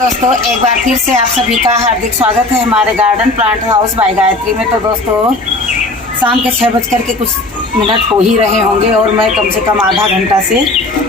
दोस्तों, एक बार फिर से आप सभी का हार्दिक स्वागत है हमारे garden plant house by Gayatri में। तो दोस्तों, शाम के 6 बज कुछ मिनट हो ही रहे होंगे और मैं कम से कम आधा घंटा से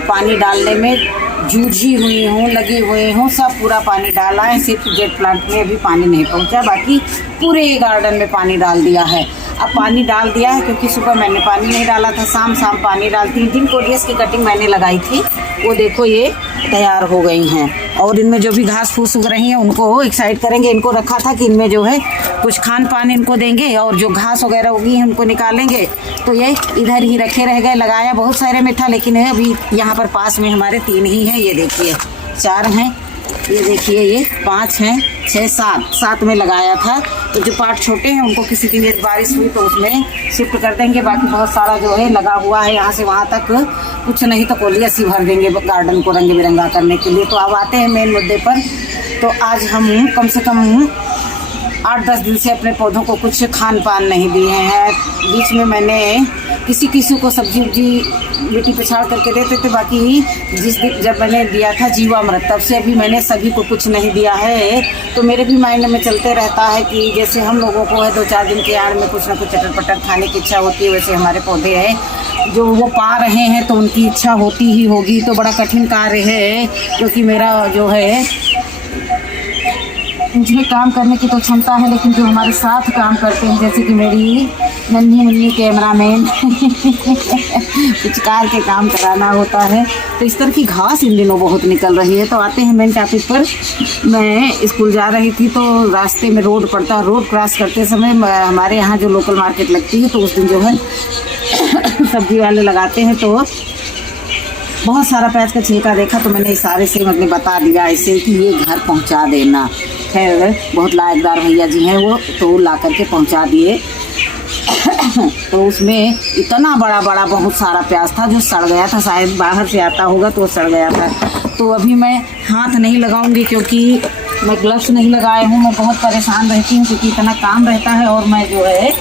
पानी डालने में जूझी हुई हूँ, लगी हुई हूँ। सब पूरा पानी डाला है, सिर्फ जेट प्लांट में अभी पानी नहीं पहुँचा, बाकी पूरे गार्डन में पानी डाल दिया है। अब पानी डाल दिया है क्योंकि सुबह मैंने पानी नहीं डाला था, शाम पानी डालती हूँ। 3 कोरियस की कटिंग मैंने लगाई थी, वो देखो ये तैयार हो गई हैं। और इनमें जो भी घास फूस उग रही हैं उनको एक साइड करेंगे। इनको रखा था कि इनमें जो है कुछ खान पान इनको देंगे और जो घास वगैरह उगी है उनको निकालेंगे। तो ये इधर ही रखे रह गए। लगाया बहुत सारे में था, लेकिन अभी यहाँ पर पास में हमारे 3 ही हैं। ये देखिए 4 हैं, ये देखिए ये 5 हैं, 6, 7 में लगाया था। तो जो पार्ट छोटे हैं उनको किसी दिन जब बारिश हुई तो उसमें शिफ्ट कर देंगे। बाकी बहुत सारा जो है लगा हुआ है, यहाँ से वहाँ तक कुछ नहीं तो कोलियस ही भर देंगे गार्डन को रंग बिरंगा करने के लिए। तो अब आते हैं मेन मुद्दे पर। तो आज हम कम से कम 8-10 दिन से अपने पौधों को कुछ खान पान नहीं दिए हैं। बीच में मैंने किसी को सब्जी उब्जी मिट्टी पे छाड़ करके देते थे, बाकी जिस दिन जब मैंने दिया था जीवामृत तब से अभी मैंने सभी को कुछ नहीं दिया है। तो मेरे भी माइंड में चलते रहता है कि जैसे हम लोगों को है 2-4 दिन के आड़ में कुछ ना कुछ चटर पटर खाने की इच्छा होती है, वैसे हमारे पौधे हैं जो वो पा रहे हैं तो उनकी इच्छा होती ही होगी। तो बड़ा कठिन कार्य है, क्योंकि मेरा जो है मुझे काम करने की तो क्षमता है, लेकिन जो हमारे साथ काम करते हैं जैसे कि मेरी नन्ही मुन्नी कैमरामैन कुछ कार के काम कराना होता है। तो इस तरह की घास इन दिनों बहुत निकल रही है। तो आते हैं मेन टॉपिक पर। मैं स्कूल जा रही थी तो रास्ते में रोड पड़ता है, रोड क्रॉस करते समय हमारे यहाँ जो लोकल मार्केट लगती है तो उस दिन जो है सब्जी वाले लगाते हैं। तो बहुत सारा प्याज का छिलका देखा तो मैंने इशारे से मतलब बता दिया ऐसे कि ये घर पहुंचा देना। खैर बहुत लायकदार भैया जी हैं वो, तो ला करके पहुंचा दिए। तो उसमें इतना बड़ा बहुत सारा प्याज था जो सड़ गया था, शायद बाहर से आता होगा तो सड़ गया था। तो अभी मैं हाथ नहीं लगाऊंगी क्योंकि मैं ग्लव्स नहीं लगाए हूँ। मैं बहुत परेशान रहती हूँ क्योंकि इतना काम रहता है और मैं जो है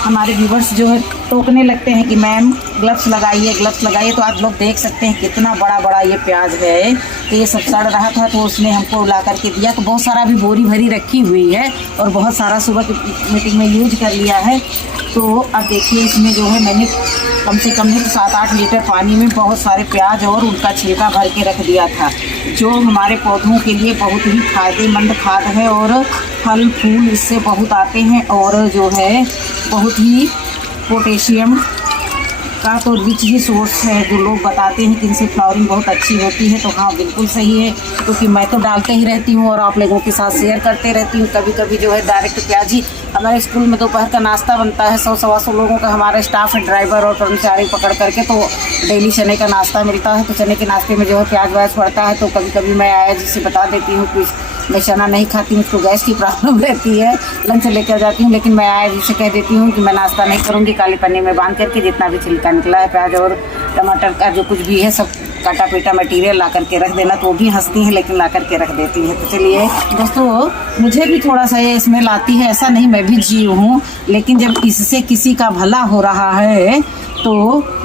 हमारे व्यूवर्स जो है टोकने लगते हैं कि मैम ग्लव्स लगाइए। तो आप लोग देख सकते हैं कितना बड़ा ये प्याज है। तो ये सब सड़ रहा था तो उसने हमको ला करके दिया। तो बहुत सारा अभी बोरी भरी रखी हुई है और बहुत सारा सुबह की मीटिंग में यूज कर लिया है। तो अब देखिए इसमें जो है मैंने कम से कम नहीं तो 7-8 लीटर पानी में बहुत सारे प्याज और उनका छिलका भर के रख दिया था, जो हमारे पौधों के लिए बहुत ही फायदेमंद खाद है और फल फूल इससे बहुत आते हैं। और जो है बहुत ही पोटेशियम का तो रिच ही सोर्स है। जो लोग बताते हैं कि इनसे फ्लावरिंग बहुत अच्छी होती है, तो हाँ बिल्कुल सही है, क्योंकि मैं तो डालते ही रहती हूँ और आप लोगों के साथ शेयर करते रहती हूँ। कभी कभी जो है डायरेक्ट प्याज ही हमारे स्कूल में दोपहर का नाश्ता बनता है। 100-125 लोगों का हमारा स्टाफ है, ड्राइवर और कर्मचारी पकड़ करके। तो डेली चने का नाश्ता मिलता है, तो चने के नाश्ते में जो है प्याज व्याज पड़ता है। तो कभी कभी मैं आया जिसे बता देती हूँ कि मैं चना नहीं खाती, मुझको गैस की प्रॉब्लम रहती है, लंच लेकर जाती हूँ। लेकिन मैं आया जिसे कह देती हूँ कि मैं नाश्ता नहीं करूँगी, काले पन्नी में बांध करके जितना भी छिलका निकला है प्याज और टमाटर का जो कुछ भी है सब काटा पीटा मटेरियल ला करके रख देना। तो वो भी हंसती हैं लेकिन ला करके रख देती है। तो चलिए दोस्तों, मुझे भी थोड़ा सा ये इसमें लाती है, ऐसा नहीं मैं भी जीव हूँ, लेकिन जब इससे किसी का भला हो रहा है तो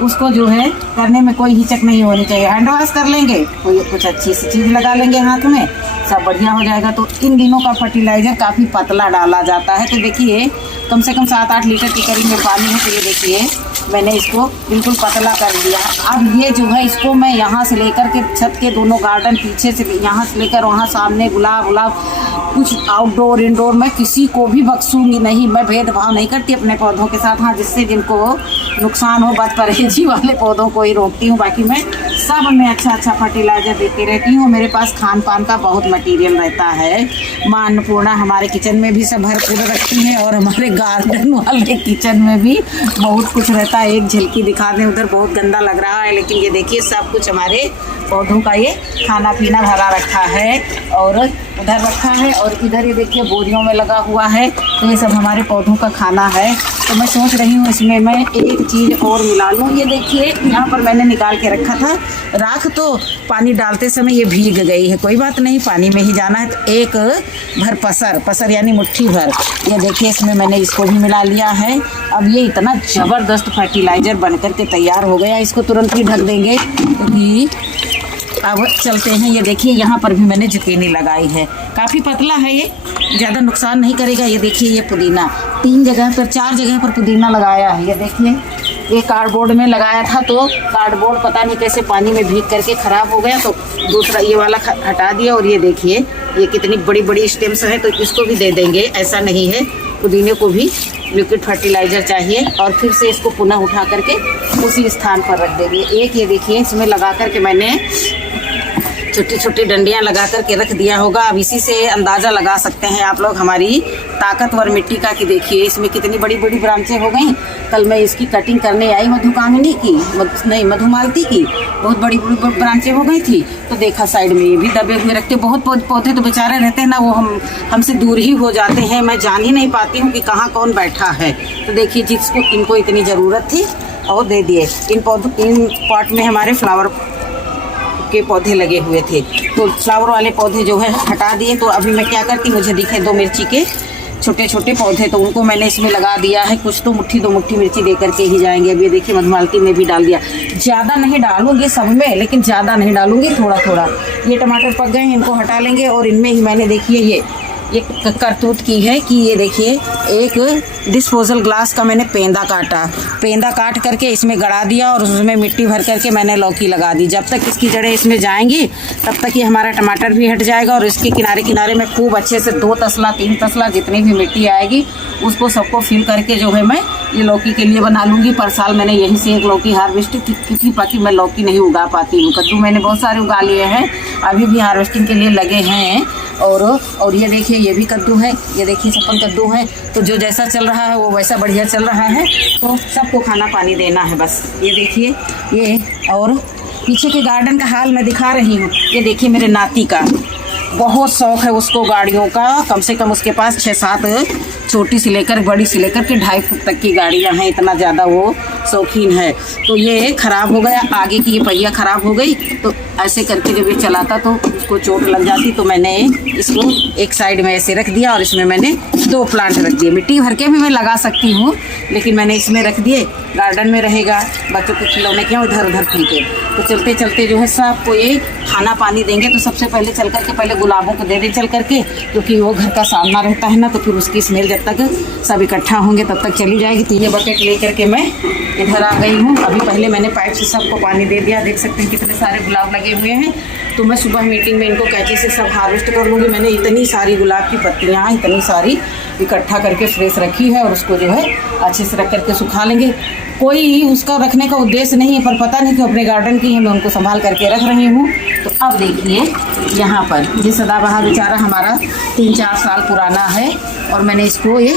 उसको जो है करने में कोई हिचक नहीं होनी चाहिए। हैंड वॉश कर लेंगे, कोई कुछ अच्छी सी चीज़ लगा लेंगे हाथ में, सब बढ़िया हो जाएगा। तो इन दिनों का फर्टिलाइज़र काफ़ी पतला डाला जाता है। तो देखिए कम से कम 7-8 लीटर के करीब में पानी है। तो ये देखिए मैंने इसको बिल्कुल पतला कर दिया। अब ये जो है इसको मैं यहाँ से लेकर के छत के दोनों गार्डन पीछे से यहाँ से लेकर वहाँ सामने गुलाब कुछ आउटडोर इंडोर मैं किसी को भी बख्शूंगी नहीं। मैं भेदभाव नहीं करती अपने पौधों के साथ। हाँ, जिससे जिनको नुकसान हो बद परहेजी वाले पौधों को ही रोकती हूँ, बाकी मैं सब में अच्छा फर्टिलाइजर देती रहती हूँ। मेरे पास खान पान का बहुत मटेरियल रहता है। माँ अन्नपूर्णा हमारे किचन में भी सब भरपूर रखती हैं और हमारे गार्डन वाले किचन में भी बहुत कुछ रहता है। एक झलकी दिखा दें, उधर बहुत गंदा लग रहा है, लेकिन ये देखिए सब कुछ हमारे पौधों का ये खाना पीना भरा रखा है और उधर रखा है और इधर ये देखिए बोरियों में लगा हुआ है। तो ये सब हमारे पौधों का खाना है। तो मैं सोच रही हूँ इसमें मैं एक चीज़ और मिला लूँ। ये देखिए यहाँ पर मैंने निकाल के रखा था राख, तो पानी डालते समय ये भीग गई है। कोई बात नहीं, पानी में ही जाना है। तो एक भर पसर यानी मुट्ठी भर, ये देखिए इसमें मैंने इसको भी मिला लिया है। अब ये इतना ज़बरदस्त फर्टिलाइज़र बनकर के तैयार हो गया। इसको तुरंत ही ढक देंगे क्योंकि अब चलते हैं। ये देखिए यहाँ पर भी मैंने जुकीनी लगाई है, काफ़ी पतला है ये, ज़्यादा नुकसान नहीं करेगा। ये देखिए ये पुदीना 3 जगह पर 4 जगह पर पुदीना लगाया है। ये देखिए ये कार्डबोर्ड में लगाया था तो कार्डबोर्ड पता नहीं कैसे पानी में भीग करके ख़राब हो गया, तो दूसरा ये वाला हटा दिया। और ये देखिए ये कितनी बड़ी बड़ी स्टेम्स है, तो इसको भी दे देंगे, ऐसा नहीं है। पुदीने को भी लिक्विड फर्टिलाइज़र चाहिए और फिर से इसको पुनः उठा करके उसी स्थान पर रख देंगे। एक ये देखिए इसमें लगा करके मैंने छोटी छोटी डंडियां लगा करके रख दिया होगा। अब इसी से अंदाज़ा लगा सकते हैं आप लोग हमारी ताकतवर मिट्टी का, कि देखिए इसमें कितनी बड़ी बड़ी ब्रांचें हो गई। कल मैं इसकी कटिंग करने आई मधुकामिनी की, नहीं मधुमालती की, बहुत बड़ी बड़ी ब्रांचें हो गई थी। तो देखा साइड में ये भी दबे हुए रखते, बहुत पौधे तो बेचारे रहते हैं ना, वो हमसे दूर ही हो जाते हैं, मैं जान ही नहीं पाती हूँ कि कहाँ कौन बैठा है। तो देखिए जिसको इनको इतनी ज़रूरत थी और दे दिए। इन पॉट में हमारे फ्लावर के पौधे लगे हुए थे, तो फ्लावर वाले पौधे जो है हटा दिए। तो अभी मैं क्या करती, मुझे दिखे 2 मिर्ची के छोटे छोटे पौधे, तो उनको मैंने इसमें लगा दिया है। कुछ तो मुट्ठी 2 मुट्ठी मिर्ची दे करके ही जाएंगे। अब ये देखिए मधुमालती में भी डाल दिया, ज़्यादा नहीं डालूंगी सब में, लेकिन ज़्यादा नहीं डालूंगी, थोड़ा थोड़ा। ये टमाटर पक गए हैं, इनको हटा लेंगे। और इनमें ही मैंने देखिए ये करतूत की है कि ये देखिए एक डिस्पोजल ग्लास का मैंने पेंदा काट करके इसमें गड़ा दिया और उसमें मिट्टी भर करके मैंने लौकी लगा दी। जब तक इसकी जड़ें इसमें जाएंगी तब तक ये हमारा टमाटर भी हट जाएगा। और इसके किनारे किनारे में खूब अच्छे से 2 तसला 3 तसला जितनी भी मिट्टी आएगी उसको सबको फिल करके जो है मैं ये लौकी के लिए बना लूँगी। पर साल मैंने यहीं से एक लौकी हार्वेस्ट की, बाकी मैं लौकी नहीं उगा पाती हूँ। कद्दू मैंने बहुत सारे उगा लिए हैं, अभी भी हार्वेस्टिंग के लिए लगे हैं। और ये देखिए ये भी कद्दू है, ये देखिए छप्पन कद्दू है। तो जो जैसा चल रहा है वो वैसा बढ़िया चल रहा है, तो सबको खाना पानी देना है बस। ये देखिए ये, और पीछे के गार्डन का हाल मैं दिखा रही हूँ। ये देखिए मेरे नाती का बहुत शौक है उसको गाड़ियों का, कम से कम उसके पास 6-7 छोटी से लेकर बड़ी से लेकर के 2.5 फुट तक की गाड़ियां हैं, इतना ज़्यादा वो शौकीन है। तो ये ख़राब हो गया, आगे की ये पहिया ख़राब हो गई, तो ऐसे करके जब ये चलाता तो उसको चोट लग जाती। तो मैंने इसको एक साइड में ऐसे रख दिया और इसमें मैंने 2 प्लांट रख दिए। मिट्टी भर के भी मैं लगा सकती हूँ, लेकिन मैंने इसमें रख दिए, गार्डन में रहेगा, बच्चों के खिलौने क्यों इधर उधर फेंके। तो चलते चलते जो है सबको ये खाना पानी देंगे। तो सबसे पहले चल करके पहले गुलाबों को दे दें चल करके, क्योंकि वो घर का सामना रहता है ना, तो फिर उसकी स्मेल जब तक सब इकट्ठा होंगे तब तक चली जाएगी। तो ये बकेट ले करके मैं इधर आ गई हूँ। अभी पहले मैंने पाइप से सबको पानी दे दिया, देख सकते हैं कितने सारे गुलाब लगे हुए हैं। तो मैं सुबह मीटिंग में इनको कैंची से सब हार्वेस्ट कर लूँगी। मैंने इतनी सारी गुलाब की पत्तियाँ इतनी सारी इकट्ठा करके फ्रेश रखी है, और उसको जो है अच्छे से रख करके सुखा लेंगे। कोई उसका रखने का उद्देश्य नहीं है, पर पता नहीं क्यों अपने गार्डन की है, मैं उनको संभाल करके रख रही हूँ। तो अब देखिए यहाँ पर ये सदाबहार बेचारा हमारा 3-4 साल पुराना है, और मैंने इसको ये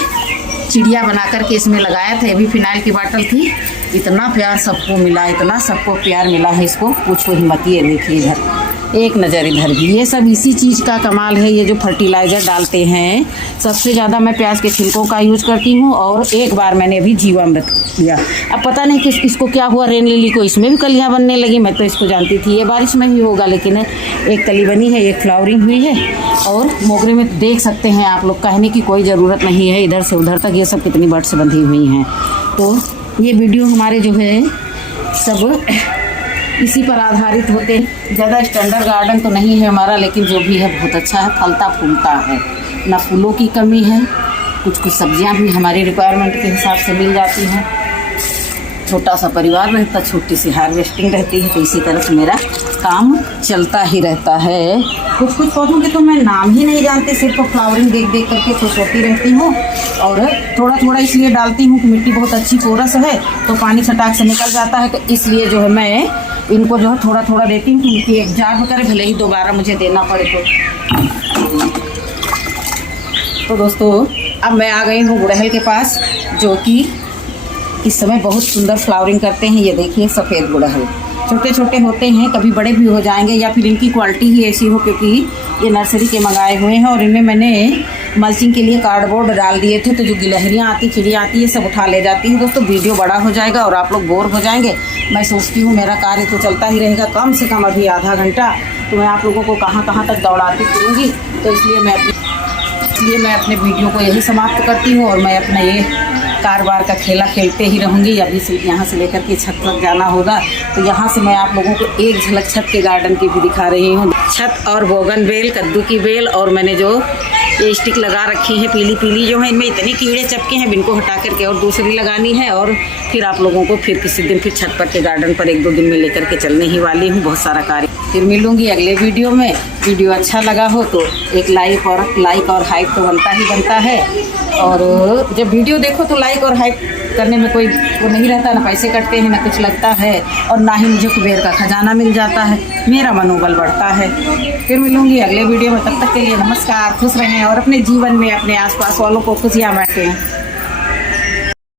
चिड़िया बना करके इसमें लगाया था। अभी फिनाइल की बाटल थी, इतना प्यार सबको मिला, इतना सबको प्यार मिला है, इसको पूछो ही मत। ये देखिए इधर एक नज़र इधर भी, ये सब इसी चीज़ का कमाल है। ये जो फर्टिलाइज़र डालते हैं, सबसे ज़्यादा मैं प्याज के छिलकों का यूज़ करती हूँ, और एक बार मैंने अभी जीवामृत दिया। अब पता नहीं कि इसको क्या हुआ, रेन लिली को इसमें भी कलियाँ बनने लगी। मैं तो इसको जानती थी ये बारिश में भी होगा, लेकिन एक कली बनी है, एक फ्लावरिंग हुई है। और मोगरे में देख सकते हैं आप लोग, कहने की कोई ज़रूरत नहीं है, इधर से उधर तक ये सब कितनी बर्ड्स बंधी हुई हैं। तो ये वीडियो हमारे जो है सब इसी पर आधारित होते हैं। ज़्यादा स्टैंडर्ड गार्डन तो नहीं है हमारा, लेकिन जो भी है बहुत अच्छा है, फलता फूलता है, ना फूलों की कमी है। कुछ सब्जियां भी हमारी रिक्वायरमेंट के हिसाब से मिल जाती हैं। छोटा सा परिवार रहता, छोटी सी हार्वेस्टिंग रहती है, तो इसी तरह से मेरा काम चलता ही रहता है। कुछ पौधों के तो मैं नाम ही नहीं जानती, सिर्फ फ्लावरिंग देख देख करके खुश होती रहती हूँ। और थोड़ा थोड़ा इसलिए डालती हूँ कि मिट्टी बहुत अच्छी पोरस है, तो पानी छटाक से निकल जाता है। तो इसलिए जो है मैं इनको जो है थोड़ा थोड़ा देती हूँ, क्योंकि एग्जाम करे, भले ही दोबारा मुझे देना पड़े। तो दोस्तों अब मैं आ गई हूँ गुड़हल के पास, जो कि इस समय बहुत सुंदर फ्लावरिंग करते हैं। ये देखिए सफ़ेद गुड़हल छोटे छोटे होते हैं, कभी बड़े भी हो जाएंगे, या फिर इनकी क्वालिटी ही ऐसी हो, क्योंकि ये नर्सरी के मंगाए हुए हैं। और इनमें मैंने मल्चिंग के लिए कार्डबोर्ड डाल दिए थे, तो जो गिलहरियाँ आती, चिड़ियाँ आती है, सब उठा ले जाती हैं। दोस्तों वीडियो बड़ा हो जाएगा और आप लोग बोर हो जाएंगे। मैं सोचती हूँ मेरा कार्य तो चलता ही रहेगा, कम से कम अभी आधा घंटा, तो मैं आप लोगों को कहाँ कहाँ तक दौड़ाती फिरूँगी। तो इसलिए मैं अपने वीडियो को यही समाप्त करती हूँ, और मैं अपना ये कार-बार का खेला खेलते ही रहूँगी। अभी से यहाँ से लेकर के छत तक जाना होगा, तो यहाँ से मैं आप लोगों को एक झलक छत के गार्डन की भी दिखा रही हूँ। छत और बोगनवेल, कद्दू की बेल, और मैंने जो ये स्टिक लगा रखी है पीली पीली जो है, इनमें इतने कीड़े चपके हैं, इनको हटा करके और दूसरी लगानी है। और फिर आप लोगों को फिर किसी दिन फिर छत पर के गार्डन पर 1-2 दिन में लेकर के चलने ही वाली हूँ। बहुत सारा कार्य, फिर मिलूँगी अगले वीडियो में। वीडियो अच्छा लगा हो तो एक लाइक और हाइप तो बनता ही बनता है। और जब वीडियो देखो तो लाइक और हाइप करने में कोई वो नहीं रहता, ना पैसे कटते हैं, ना कुछ लगता है, और ना ही मुझे कुबेर का खजाना मिल जाता है। मेरा मनोबल बढ़ता है। फिर मिलूँगी अगले वीडियो में, तब तक के लिए नमस्कार। खुश रहें और अपने जीवन में अपने आसपास वालों को खुशियाँ बांटें।